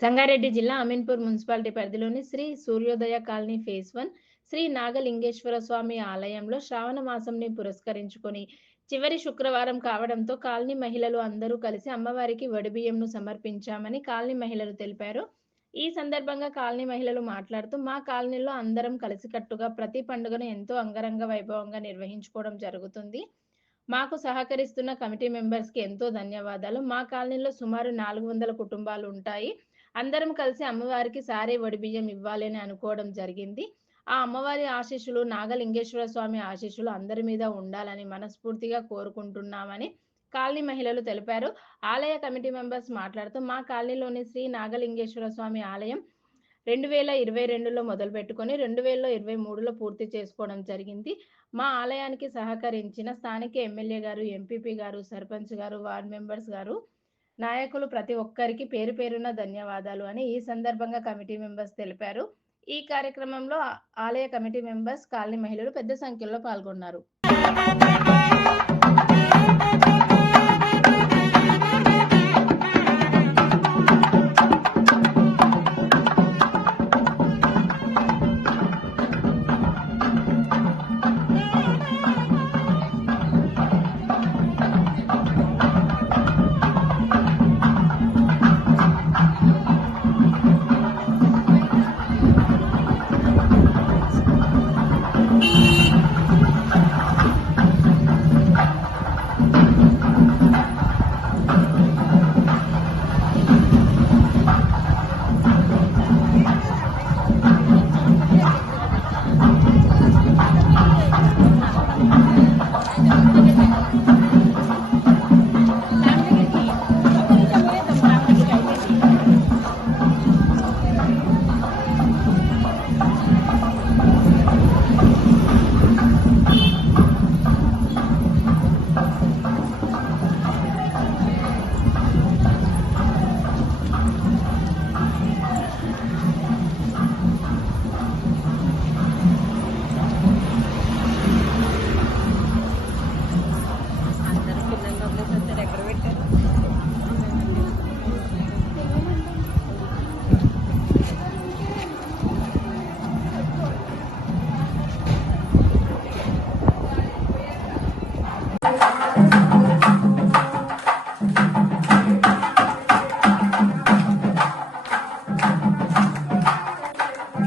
సంగారెడ్డి జిల్లా అమీన్పూర్ మున్సిపాలిటీ పరిధిలోని Sri Suryodaya colony phase one Sri Nagalingeswara Swamy ఆలయంలో శ్రావణ మాసంని పురస్కరించుకొని చివరి శుక్రవారం కావడంతో కాలనీ మహిళలు అందరూ కలిసి అమ్మవారికి వడిబియ్యంను సమర్పించామని కాలనీ మహిళలు తెలిపారు. ఈ సందర్భంగా కాలనీ మహిళలు మాట్లాడుతూ మా కాలనీలో అందరం కలిసికట్టుగా ప్రతి పండుగను ఎంతో అంగరంగ వైభవంగా నిర్వహించుకోవడం జరుగుతుంది. మాకు సహకరిస్తున్న కమిటీ మెంబర్స్కి ఎంతో ధన్యవాదాలు. మా కాలనీలో సుమారు నాలుగు వందల కుటుంబాలు ఉంటాయి. అందరం కలిసి అమ్మవారికి సారే వడిబియ్యం ఇవ్వాలని అనుకోవడం జరిగింది. ఆ అమ్మవారి ఆశీస్సులు నాగలింగేశ్వర స్వామి ఆశీస్సులు అందరి మీద ఉండాలని మనస్ఫూర్తిగా కోరుకుంటున్నామని కాలనీ మహిళలు తెలిపారు. ఆలయ కమిటీ మెంబర్స్ మాట్లాడుతూ మా కాలనీలోని శ్రీ నాగలింగేశ్వర స్వామి ఆలయం రెండు వేల ఇరవై రెండులో మొదలు పెట్టుకొని రెండు వేల ఇరవై మూడులో పూర్తి చేసుకోవడం జరిగింది. మా ఆలయానికి సహకరించిన స్థానిక ఎమ్మెల్యే గారు ఎంపీపీ గారు సర్పంచ్ గారు వార్డ్ మెంబర్స్ గారు నాయకులు ప్రతి ఒక్కరికి పేరు పేరున ధన్యవాదాలు అని ఈ సందర్భంగా కమిటీ మెంబర్స్ తెలిపారు. ఈ కార్యక్రమంలో ఆలయ కమిటీ మెంబర్స్ కాలనీ మహిళలు పెద్ద సంఖ్యలో పాల్గొన్నారు.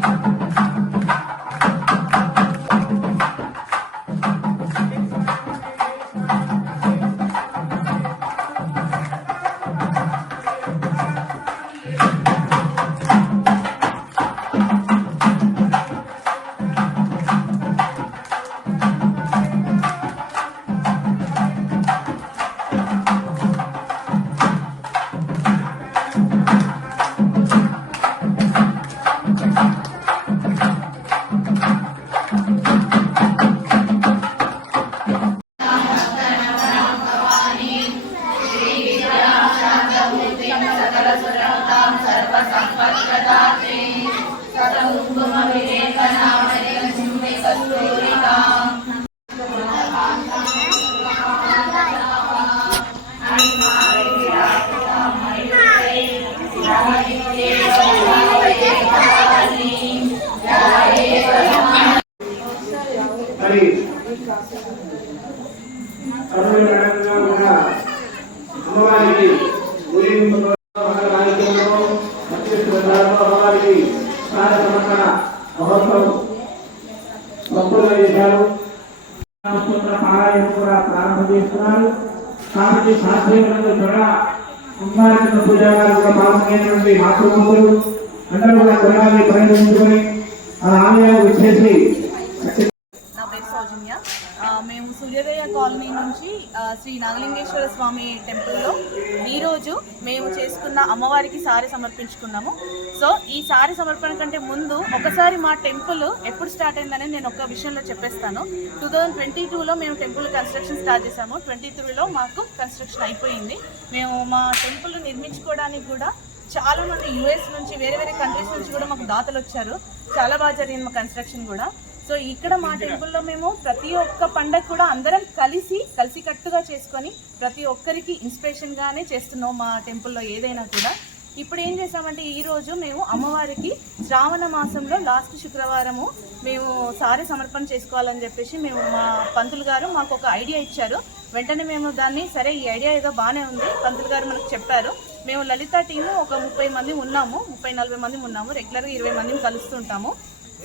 మరి అమ్మవారికి అమ్మవారికి స్నాన సమర్పణ మహోత్సవం చేశారు పారాయణ కూడా ప్రారంభం చేస్తున్నారు కాబట్టి శాస్త్రీయులందరూ కుమారుల కూడా పాల్గొనేటువంటి అందరూ కూడా కులాన్ని పరిగణించుకొని ఆ ఆలయాలు వచ్చేసి మేము సూర్యోదయ కాలనీ నుంచి శ్రీ నాగలింగేశ్వర స్వామి టెంపుల్లో ఈరోజు మేము చేసుకున్న అమ్మవారికి సారి సమర్పించుకున్నాము. సో ఈ సారి సమర్పణ కంటే ముందు ఒకసారి మా టెంపుల్ ఎప్పుడు స్టార్ట్ అయిందని నేను ఒక విషయంలో చెప్పేస్తాను. టూ థౌజండ్ ట్వంటీ టూలో మేము టెంపుల్ కన్స్ట్రక్షన్ స్టార్ట్ చేసాము ట్వంటీ త్రీలో మాకు కన్స్ట్రక్షన్ అయిపోయింది. మేము మా టెంపుల్ నిర్మించుకోవడానికి కూడా చాలా మంది యుఎస్ నుంచి వేరే వేరే కంట్రీస్ నుంచి కూడా మాకు దాతలు వచ్చారు. చాలా బాగా జరిగింది మా కన్స్ట్రక్షన్ కూడా. సో ఇక్కడ మా టెంపుల్లో మేము ప్రతి ఒక్క పండగ కూడా అందరం కలిసి కలిసి కట్టుగా చేసుకొని ప్రతి ఒక్కరికి ఇన్స్పిరేషన్ గానే చేస్తున్నాం మా టెంపుల్లో ఏదైనా కూడా. ఇప్పుడు ఏం చేసామంటే ఈ రోజు మేము అమ్మవారికి శ్రావణ మాసంలో లాస్ట్ శుక్రవారము మేము సారీ సమర్పణ చేసుకోవాలని చెప్పేసి మేము మా పంతులు గారు మాకు ఒక ఐడియా ఇచ్చారు. వెంటనే మేము దాన్ని సరే ఈ ఐడియా ఏదో బాగానే ఉంది పంతులు గారు మనకు చెప్పారు. మేము లలిత టీము ఒక ముప్పై మంది ఉన్నాము ముప్పై నలభై మంది ఉన్నాము రెగ్యులర్గా ఇరవై మందిని కలుస్తుంటాము.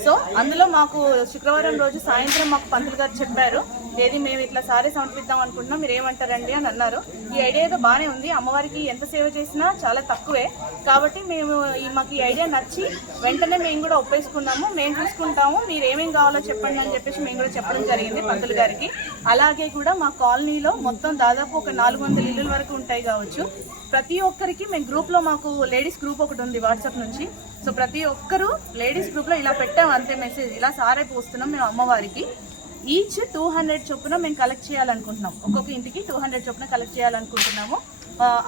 సో అందులో మాకు శుక్రవారం రోజు సాయంత్రం మాకు పంతులు గారు చెప్పారు. ఏది మేము ఇట్లా సారీ సమర్పిద్దాం అనుకుంటున్నాం మీరు ఏమంటారండి అని అన్నారు. ఈ ఐడియా అయితే బాగానే ఉంది అమ్మవారికి ఎంత సేవ చేసినా చాలా తక్కువే. కాబట్టి మేము ఈ మాకు ఈ ఐడియా నచ్చి వెంటనే మేము కూడా ఒప్పేసుకున్నాము మేము చూసుకుంటాము మీరు ఏమేం కావాలో చెప్పండి అని చెప్పేసి మేము కూడా చెప్పడం జరిగింది పంతులు గారికి. అలాగే కూడా మా కాలనీలో మొత్తం దాదాపు ఒక నాలుగు వందల ఇల్లుల వరకు ఉంటాయి కావచ్చు. ప్రతి ఒక్కరికి మేము గ్రూప్లో మాకు లేడీస్ గ్రూప్ ఒకటి ఉంది వాట్సాప్ నుంచి. సో ప్రతి ఒక్కరు లేడీస్ గ్రూప్లో ఇలా పెట్టాము అంతే మెసేజ్ ఇలా సారే పోస్తున్నాం మేము అమ్మవారికి. ఈచ్ టూ హండ్రెడ్ చొప్పున మేము కలెక్ట్ చేయాలనుకుంటున్నాం. ఒక్కొక్క ఇంటికి టూ హండ్రెడ్ చొప్పున కలెక్ట్ చేయాలనుకుంటున్నాము.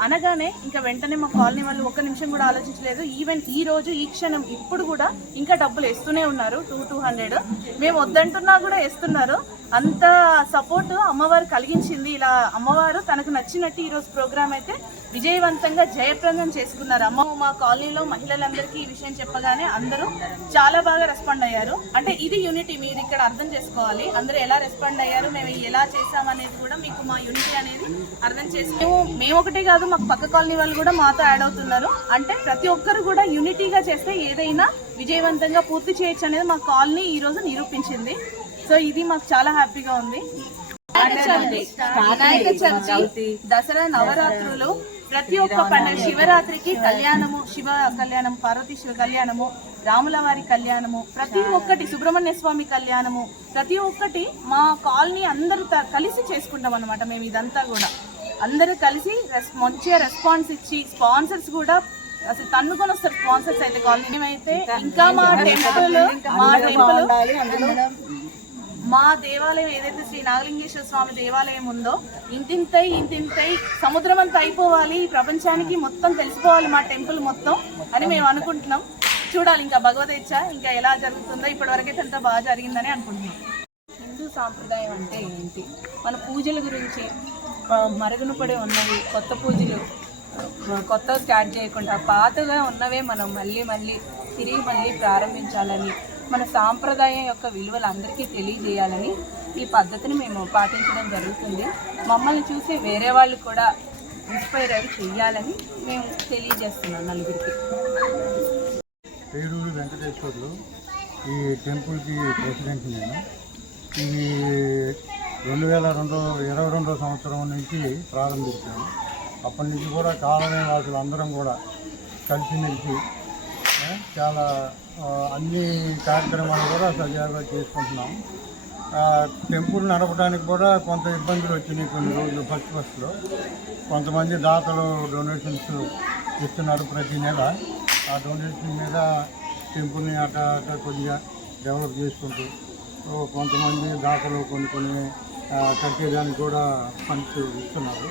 అనగానే ఇంకా వెంటనే మా కాలనీ వాళ్ళు ఒక్క నిమిషం కూడా ఆలోచించలేదు. ఈవెన్ ఈ రోజు ఈ క్షణం ఇప్పుడు కూడా ఇంకా డబ్బులు వేస్తూనే ఉన్నారు. టూ టూ హండ్రెడ్ మేము వద్దంటున్నా కూడా వేస్తున్నారు. అంత సపోర్ట్ అమ్మవారు కలిగించింది. ఇలా అమ్మవారు తనకు నచ్చినట్టు ఈ రోజు ప్రోగ్రామ్ అయితే విజయవంతంగా జయప్రదం చేసుకున్నారు. అమ్మ మా కాలనీలో మహిళలందరికీ ఈ విషయం చెప్పగానే అందరూ చాలా బాగా రెస్పాండ్ అయ్యారు. అంటే ఇది యూనిటీ మీరు ఇక్కడ అర్థం చేసుకోవాలి. అందరూ ఎలా రెస్పాండ్ అయ్యారు? మేము ఎలా చేసామనేది కూడా మీకు మా యూనిటీ అనేది అర్థం చేసి మేము మేము కాదు మాకు పక్క కాలనీ వాళ్ళు కూడా మాతో యాడ్ అవుతున్నారు. అంటే ప్రతి ఒక్కరు కూడా యూనిటీగా చేస్తే ఏదైనా విజయవంతంగా పూర్తి చేయొచ్చు అనేది మా కాలనీ ఈ రోజు నిరూపించింది. సో ఇది మాకు చాలా హ్యాపీగా ఉంది. వినాయక చవితి. దసరా నవరాత్రులు ప్రతి ఒక్క పండుగ శివరాత్రికి కళ్యాణము శివ కళ్యాణం పార్వతీ శివ కళ్యాణము రాముల వారి కళ్యాణము ప్రతి ఒక్కటి సుబ్రహ్మణ్య స్వామి కళ్యాణము ప్రతి ఒక్కటి మా కాలనీ అందరూ త- కలిసి చేసుకుంటాం అనమాట మేము ఇదంతా కూడా. అందరూ కలిసి రెస్- మంచిగా రెస్పాన్స్ ఇచ్చి స్పాన్సర్స్ కూడా అసలు తన్నుకొని వస్తారు స్పాన్సర్స్ అయితే. కాలనీ మేమైతే ఇంకా మా టెంపుల్ మా టెంపుల్ మా దేవాలయం ఏదైతే శ్రీ నాగలింగేశ్వర స్వామి దేవాలయం ఉందో ఇంతింతై ఇంతింతై సముద్రం అంతా అయిపోవాలి. ఈ ప్రపంచానికి మొత్తం తెలిసిపోవాలి మా టెంపుల్ మొత్తం అని మేము అనుకుంటున్నాం. చూడాలి ఇంకా భగవదేచ్ఛ ఇంకా ఎలా జరుగుతుందో. ఇప్పటివరకైతే అంతా బాగా జరిగిందని అనుకుంటున్నాం. హిందూ సాంప్రదాయం అంటే ఏంటి? మన పూజల గురించి మరుగున పడి ఉన్నవి కొత్త పూజలు కొత్త స్టార్ట్ చేయకుండా పాతగా ఉన్నవే మనం మళ్ళీ మళ్ళీ తిరిగి మళ్ళీ ప్రారంభించాలని మన సాంప్రదాయం యొక్క విలువలు అందరికీ తెలియజేయాలని ఈ పద్ధతిని మేము పాటించడం జరుగుతుంది. మమ్మల్ని చూసి వేరే వాళ్ళు కూడా ఇన్స్పైర్ అవి చేయాలని మేము తెలియజేస్తున్నాం నలుగురికి. పేరూరు వెంకటేశ్వర్లు ఈ టెంపుల్కి ప్రెసిడెంట్ నేను. ఈ రెండు వేల రెండు ఇరవై రెండో సంవత్సరం నుంచి ప్రారంభించాము. అప్పటి నుంచి కూడా కాలనీ వాసులు అందరం కూడా కలిసిమెలిసి చాలా అన్ని కార్యక్రమాలు కూడా సజావుగా చేసుకుంటున్నాము. టెంపుల్ నడపడానికి కూడా కొంత ఇబ్బందులు వచ్చినాయి కొన్ని రోజులు ఫస్ట్ ఫస్ట్లో కొంతమంది దాతలు డొనేషన్స్ ఇస్తున్నారు ప్రతి నెల. ఆ డొనేషన్ మీద టెంపుల్ని అట అట కొద్దిగా డెవలప్ చేసుకుంటూ కొంతమంది దాతలు కొన్ని కొన్ని కట్టేదానికి కూడా ఫండ్స్ ఇస్తున్నారు.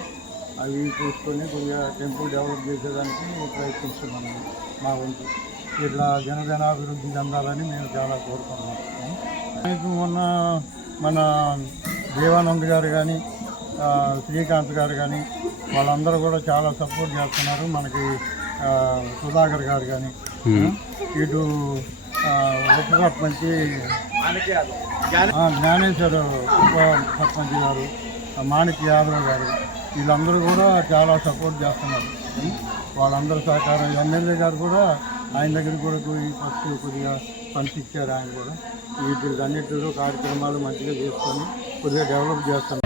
అవి చూసుకొని కొద్దిగా టెంపుల్ డెవలప్ చేసేదానికి ప్రయత్నిస్తున్నాము మా వంతు. ఇట్లా జనజనాభివృద్ధి చెందాలని మేము చాలా కోరుకుంటున్నాము. మొన్న మన దేవానంద్ గారు కానీ శ్రీకాంత్ గారు కానీ వాళ్ళందరూ కూడా చాలా సపోర్ట్ చేస్తున్నారు. మనకి సుధాకర్ గారు కానీ ఇటు ఉప ఆ, జ్ఞానేశ్వర ఉప సర్పంచ్ గారు ఆ, మాణిక్ యాదవ్ గారు వీళ్ళందరూ కూడా చాలా సపోర్ట్ చేస్తున్నారు. వాళ్ళందరూ సహకారం ఎమ్మెల్యే గారు కూడా ఆయన దగ్గర కూడా పోయి ఫస్ట్ కొద్దిగా ఫండ్స్ ఇచ్చారు ఆయన కూడా. వీటికి అన్నిటిలో కార్యక్రమాలు మంచిగా చేసుకొని కొద్దిగా డెవలప్ చేస్తున్నారు.